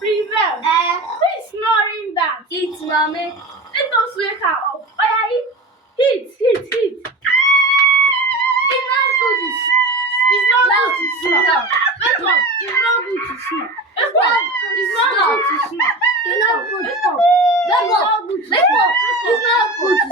Prevent. Who is snoring that? It's mommy. Let us wake her up. Oh yeah, eat. It's not good to It's not good to snore. Wake up. It's not good to snore. Wake up. It's not good to snore. It's not good. Wake up. Wake up. It's not good to Wake up. snore. It's not good to